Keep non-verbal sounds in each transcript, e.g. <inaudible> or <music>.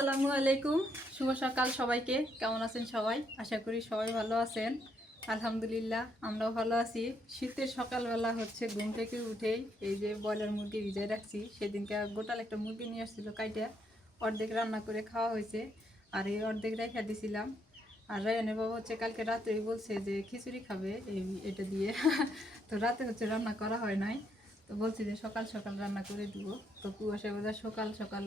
আসসালামু আলাইকুম। শুভ সকাল সবাইকে। কেমন আছেন সবাই? আশা করি সবাই ভালো আছেন। আলহামদুলিল্লাহ, আমরাও ভালো আছি। শীতের সকালবেলা হচ্ছে ঘুম থেকে উঠেই এই যে ব্রয়লার মুরগি ভিজাই রাখছি। সেদিনকে গোটাল একটা মুরগি নিয়ে আসছিল কাইটা। অর্ধেক রান্না করে খাওয়া হয়েছে। আর এই অর্ধেক রেখা দিছিলাম। আর রায়নের বাবা হচ্ছে কালকে রাতেই বলছে যে, খিচুড়ি খাবে এই এটা দিয়ে। <laughs> তো রাতে হচ্ছে রান্না করা হয় নাই। তো বলছি যে, সকাল সকাল রান্না করে দিব। তো কুয়াশা বোঝা সকাল সকাল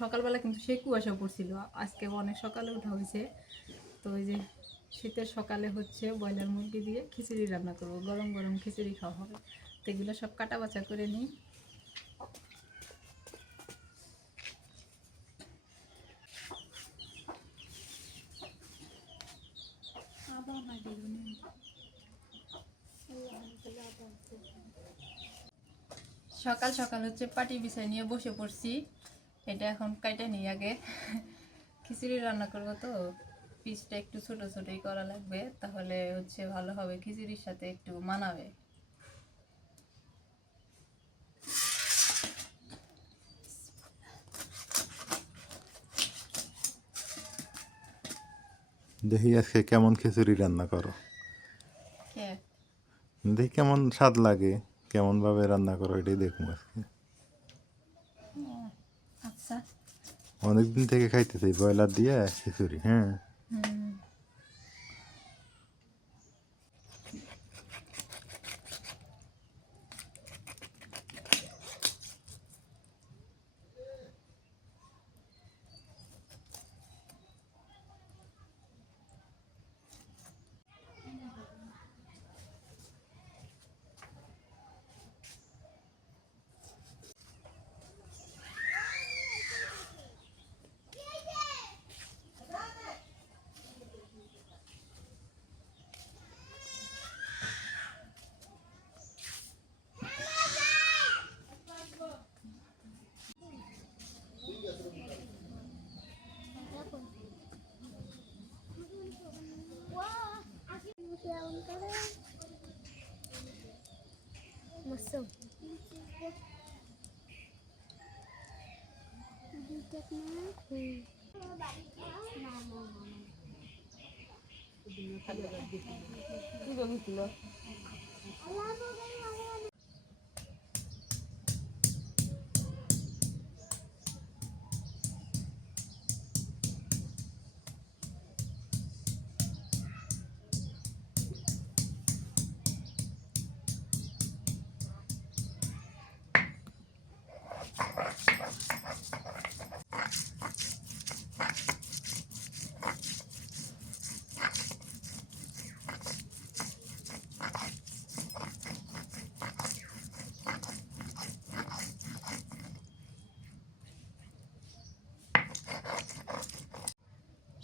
সকালবেলা কিন্তু সে কুয়াশা পড়ছিল। আজকে অনেক সকালে উঠা হয়েছে। তো ওই যে শীতের সকালে হচ্ছে ব্রয়লার মুরগি দিয়ে খিচুড়ি রান্না করব। গরম গরম খিচুড়ি খাওয়া হবে। তো এগুলো সব কাটা বাছা করে নিই। সকাল সকাল হচ্ছে পাটি বিছাই নিয়ে বসে পড়ছি। এটা এখন কাইটা নিই আগে। খিচুড়ি রান্না করব তো। পিসটা একটু ছোট ছোটই করা লাগবে তাহলে হচ্ছে ভালো হবে খিচুড়ির সাথে একটু মানাবে। দেখি আজকে কেমন খিচুড়ি রান্না করো। দেখি কেমন স্বাদ লাগে কেমন ভাবে রান্না করো এটাই দেখব আজকে। অনেকদিন থেকে খাইতেছি ব্রয়লার দিয়ে খিচুড়ি হ্যাঁ। কি জমি ছিল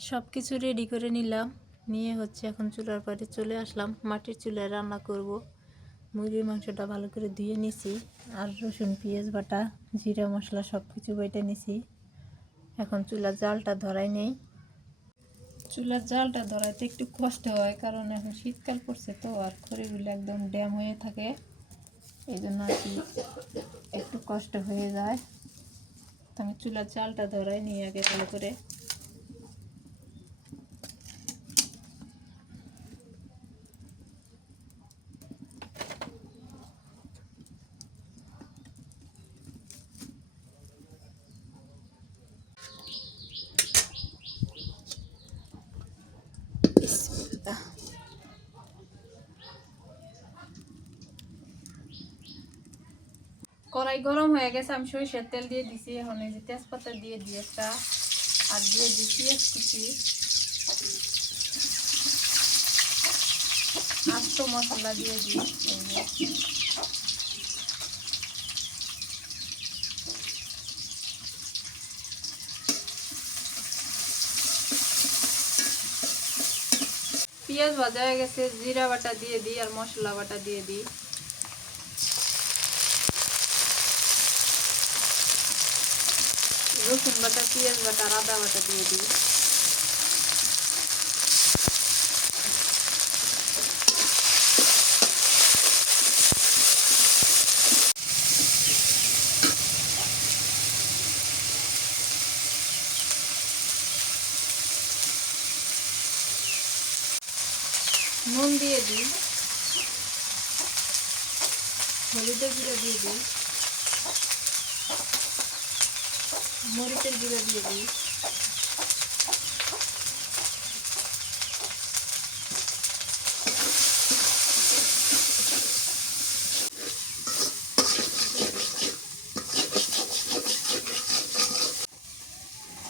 সব কিছু রেডি করে নিলাম। নিয়ে হচ্ছে এখন চুলার পাড়ে চলে আসলাম। মাটির চুলায় রান্না করব। মুরগির মাংসটা ভালো করে ধুয়ে নিছি। আর রসুন, পেঁয়াজ, বাটা, জিরা, মশলা সব কিছু বেটে নিছি। এখন চুলার জালটা ধরাই নেই। চুলার জালটা ধরাইতে একটু কষ্ট হয়, কারণ এখন শীতকাল পড়ছে তো, আর খড়িগুলো একদম ড্যাম হয়ে থাকে। এই জন্য আর কি একটু কষ্ট হয়ে যায়। তো আমি চুলার জালটা ধরাই নিই আগে ভালো করে। কড়াই গরম হয়ে গেছে, আমি সরিষার তেল দিয়ে দিছি এখন, এই যে তেজপাতা দিয়ে একটা আর দিয়ে পেঁয়াজ কুচি আস্ত মশলা দিয়ে দিই পেঁয়াজ ভাজা হয়ে গেছে, জিরা বাটা দিয়ে দিই আর মশলা বাটা দিয়ে দিই। রসুন বাটা পেঁয়াজ বাটা আর আদা বাটা দিয়ে দিই নুন দিয়ে দিই হলুদের গুঁড়ো দিয়ে দিই মরিচের গুঁড়ো দিয়ে দিই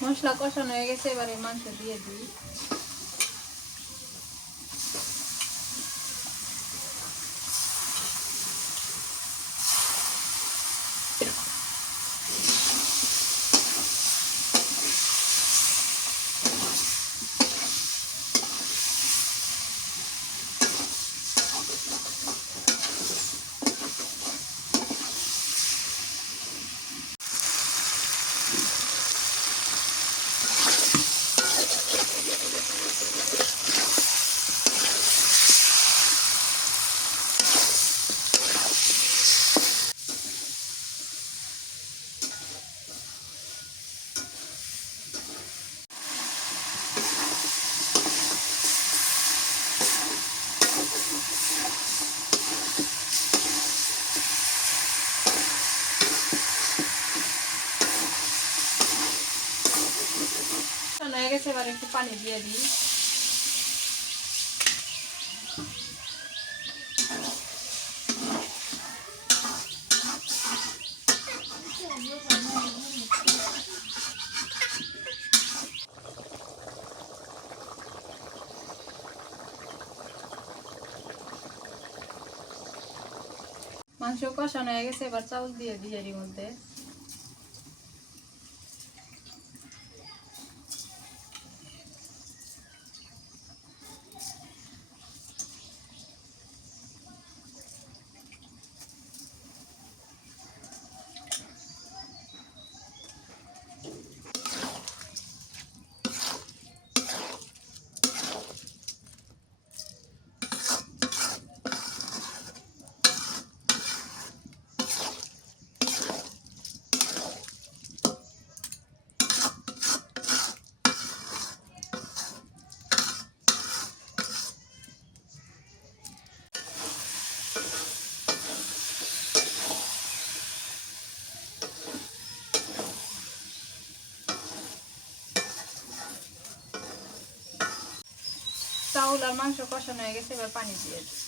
মশলা কষানো হয়ে গেছে এবারে মাংস দিয়ে দিই হয়ে গেছে, এবার একটু পানি দিয়ে দিই। মাংস কষানো হয়ে গেছে, এবার চাউল দিয়ে দিই এরই মধ্যে। চাউল আর মাংস কষানো হয়ে গেছে, এবার পানি দিয়ে দিই।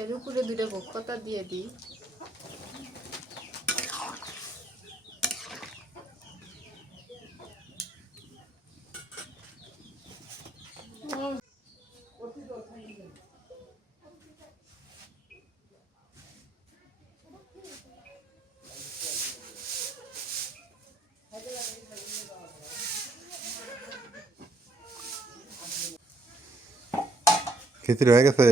এর উপরে দুটো ভোগ পাতা দিয়ে দিই। খিচুড়ি হয়ে গেছে?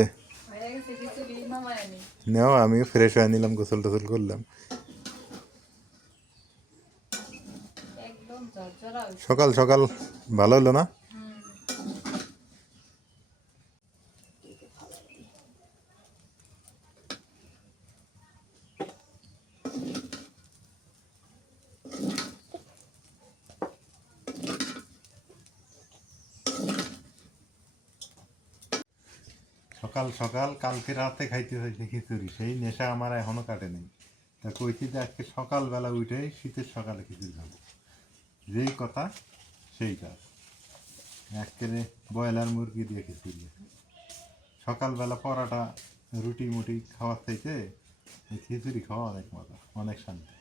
নেও আমিও ফ্রেশ হয়ে নিলাম গোসল টোসল করলাম। সকাল সকাল ভালো হলো না? সকাল সকাল কালকে রাতে খাইতে হয়েছে খিচুড়ি। সেই নেশা আমার এখনও কাটেনি তা কইছি যে আজকে সকালবেলা উঠে শীতের সকালে খিচুড়ি খাব। যেই কথা সেই কাজ একেবারে ব্রয়লার মুরগি দিয়ে খিচুড়ি। সকালবেলা পরাটা, রুটি মুটি খাওয়ার চাইতে খিচুড়ি খাওয়া অনেক মজা, অনেক শান্তি।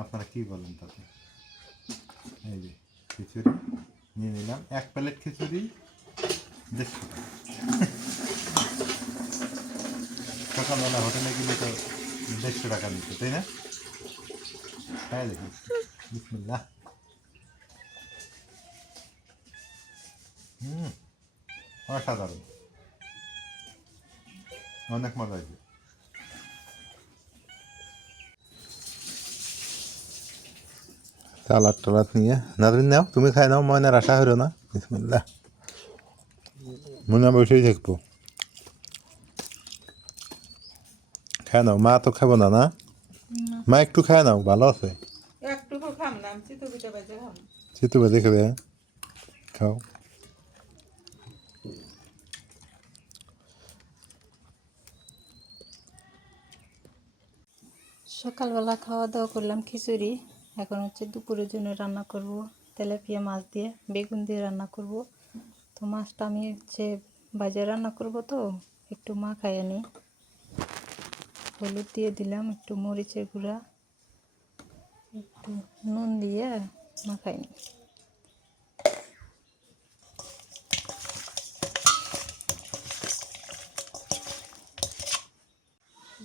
আপনারা কি বলেন তাতে? এই যে খিচুড়ি, নিয়ে নিলাম। এক প্লেট খিচুড়ি টাকা। সকালবেলা হোটেলে গেলে তো দেড়শো টাকা নিত তাই না? হ্যাঁ দেখি। বিসমিল্লাহ। হুম অসাধারণ। অনেক মজা হয়েছে। সালাদ টালাদ নিয়ে। নাদরিন নাও তুমি খাই নাও ময়নার আশা হলো না। বিসমিল্লাহ। মনে বসেই থাকব। খায় নাও। মা তো খাব না না? মা একটু খায় নাও ভালো আছে? একটুকু খাম না চিতু পিঠা বাজে খাম। চিতু ভাজি খাবে খাও। সকালবেলা খাওয়া দাওয়া করলাম খিচুড়ি। এখন হচ্ছে দুপুরের জন্য রান্না করব। তেলাপিয়া মাছ দিয়ে বেগুন দিয়ে রান্না করব। তো মাছটা আমি হচ্ছে বাজে রান্না করব তো একটু মাখাই আনি। হলুদ দিয়ে দিলাম, একটু মরিচের গুঁড়া, একটু নুন দিয়ে মাখাই নি।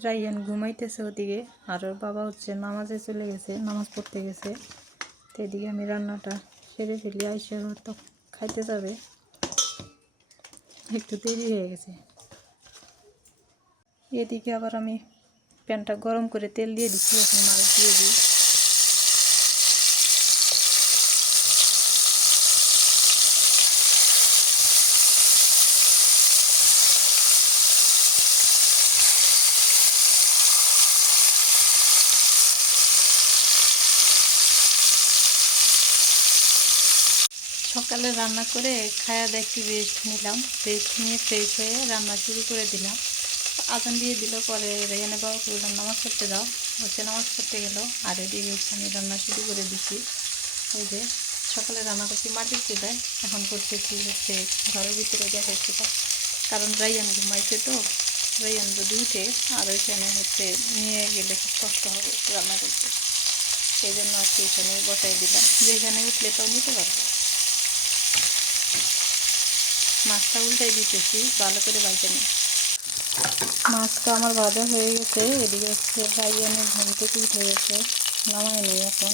রাইয়ান ঘুমাইতেছে ওদিকে, আর ওর বাবা হচ্ছে নামাজে চলে গেছে, নামাজ পড়তে গেছে। তো এদিকে আমি রান্নাটা সেরে ফেলি, আইসা তো খাইতে যাবে। একটু দেরি হয়ে গেছে। এদিকে আবার আমি প্যানটা গরম করে তেল দিয়ে দিচ্ছি, এখন মাছ দিয়ে দিই। সকালে রান্না করে খায়া একটু রেস্ট নিলাম রেস্ট নিয়ে ফ্রেশ হয়ে রান্না শুরু করে দিলাম। আজান দিয়ে দিল, পরে রেহানে বাবা বললাম নামাজ পড়তে যাও। হচ্ছে নামাজ পড়তে গেল। আর এদিকে হচ্ছে আমি রান্না শুরু করে দিচ্ছি ওই যে সকালে রান্না করছি মাটির চুলায়, এখন করতেছি হচ্ছে ঘরের ভিতরে গ্যাসের চুলা। কারণ রাইয়ান ঘুমাইছে তো, রাইয়ান যদি উঠে আর ওইখানে হচ্ছে নিয়ে গেলে খুব কষ্ট হবে রান্না করতে। সেই জন্য আর কি এখানে বসাই দিলাম। যেখানে উঠলে তাও নিতে পারব। মাছটা উল্টাই দিতেছি, ভালো করে বাইতে নিই। মাছটা আমার ভাজা হয়ে গেছে, এদিকে হচ্ছে রাইয়ানি ঘুম থেকে উঠে গেছে নামাই নেই এখন।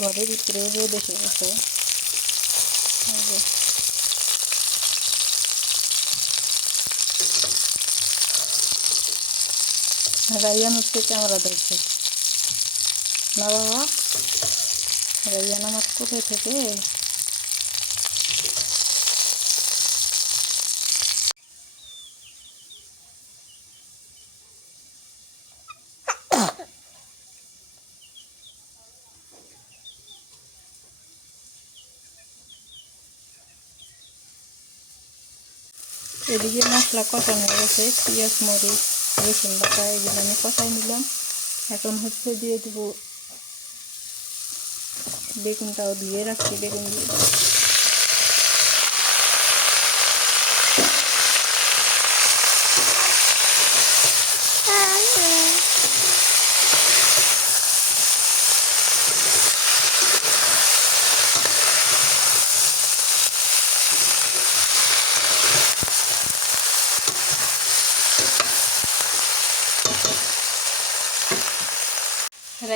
ঘরের ভিতরে রোদ এসে গেছে। রাইয়ান হচ্ছে ক্যামেরা দেখছে না বাবা, রাইয়ান আমার কোথায় থেকে? এদিকে মশলা কষানো হয়ে গেছে পেঁয়াজ, মরিচ, রসুন বাটা এগুলো আমি কষাই নিলাম। এখন হচ্ছে দিয়ে দেব বেগুনটাও দিয়ে রাখছি, বেগুন দিয়ে।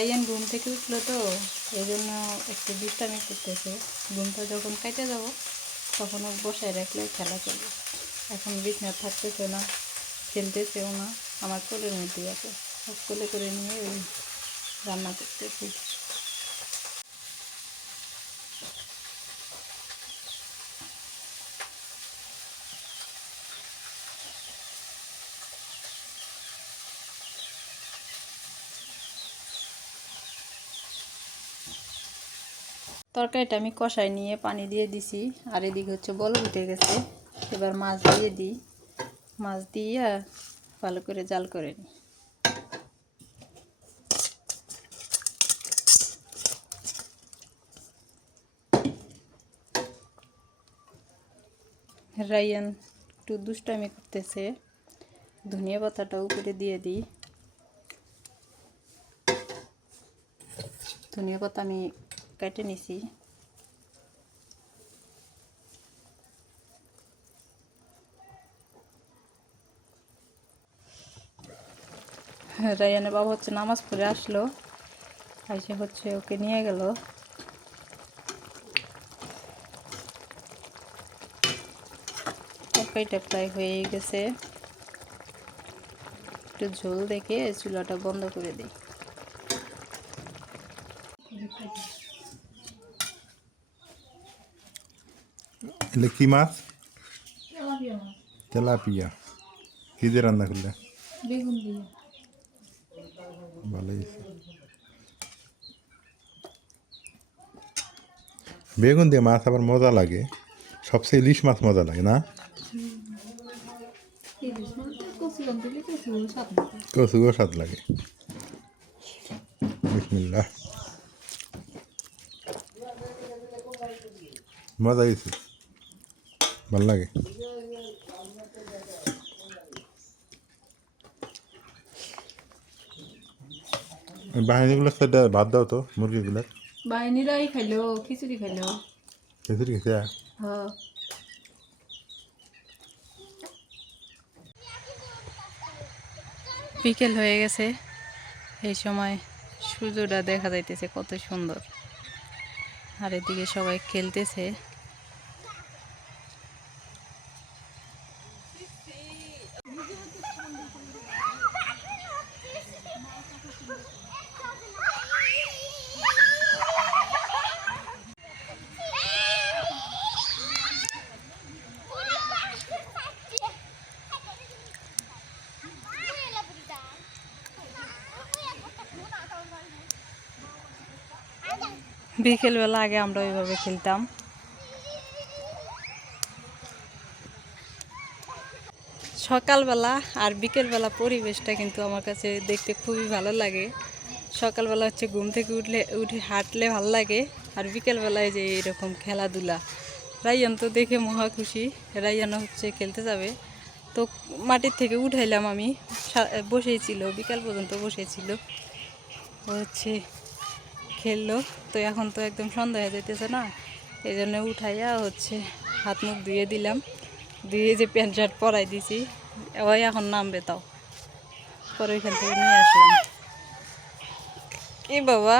দেবো। ঘুম থেকে উঠল তো এই জন্য একটু বিশ্রামি করতেছে। ঘুমটা যখন কেটে যাব, তখন ও বসায় রাখলে খেলা চলবে এখন বিছনা থাকতেছে না, খেলতেছেও না, আমার কোলের মধ্যেই আছে। সব কোলে করে নিয়ে রান্না করতেছি। তরকারিটা আমি কষাই নিয়ে পানি দিয়ে দিছি, আর এদিকে হচ্ছে বল উঠে গেছে। এবার মাছ দিয়ে দিই। মাছ দিয়ে ভালো করে জাল করে নিই। রাইয়ান একটু দুষ্টামি করতেছে। ধনিয়া পাতাটা উপরে দিয়ে দিই। ধনিয়া পাতা আমি কেটে নিছি রায়ানের বাবা হচ্ছে নামাজ পড়ে আসলো। এসে হচ্ছে ওকে নিয়ে গেল। তরকারিটা প্রায় হয়ে গেছে। একটু ঝোল দেখে চুলাটা বন্ধ করে দিই। এলে কি মাছ তেলাপিয়া কি দিয়ে রান্না করলে বেগুন দিয়ে ভালোই বেগুন দিয়ে মাছ আবার মজা লাগে সবচেয়ে ইলিশ মাছ মজা লাগে না কচুও স্বাদ লাগে বিসমিল্লা মজা গেছে ভালো লাগে। বাহিনীগুলো সেটা ভাত দাও তো মুরগিগুলোর বাইনিরাই খাইলো খিচুড়ি খাইলো। খিচুড়ি খেতে? হ্যাঁ। বিকেল হয়ে গেছে এই সময় সূর্যটা দেখা যাইতেছে কত সুন্দর। আর এদিকে সবাই খেলতেছে। বিকেলবেলা আগে আমরা ওইভাবে খেলতাম। সকালবেলা আর বিকেলবেলা পরিবেশটা কিন্তু আমার কাছে দেখতে খুবই ভালো লাগে। সকালবেলা হচ্ছে ঘুম থেকে উঠলে, উঠে হাঁটলে ভালো লাগে আর বিকেলবেলায় যে এরকম খেলাধুলা। রাইয়ান তো দেখে মহা খুশি রাইয়ানও হচ্ছে খেলতে যাবে। তো মাটির থেকে উঠাইলাম আমি, সা- বসেই ছিল, বিকাল পর্যন্ত বসেছিল হচ্ছে খেললো। তো এখন তো একদম সন্ধ্যা হয়ে যেতেছে না, এই জন্য উঠাইয়া হচ্ছে হাত মুখ ধুয়ে দিলাম। ধুয়ে যে প্যান্ট শার্ট পরাই দিছি, ওই এখন নামবে তাও। পরে ওইখান থেকে নিয়ে আসলাম। এ বাবা?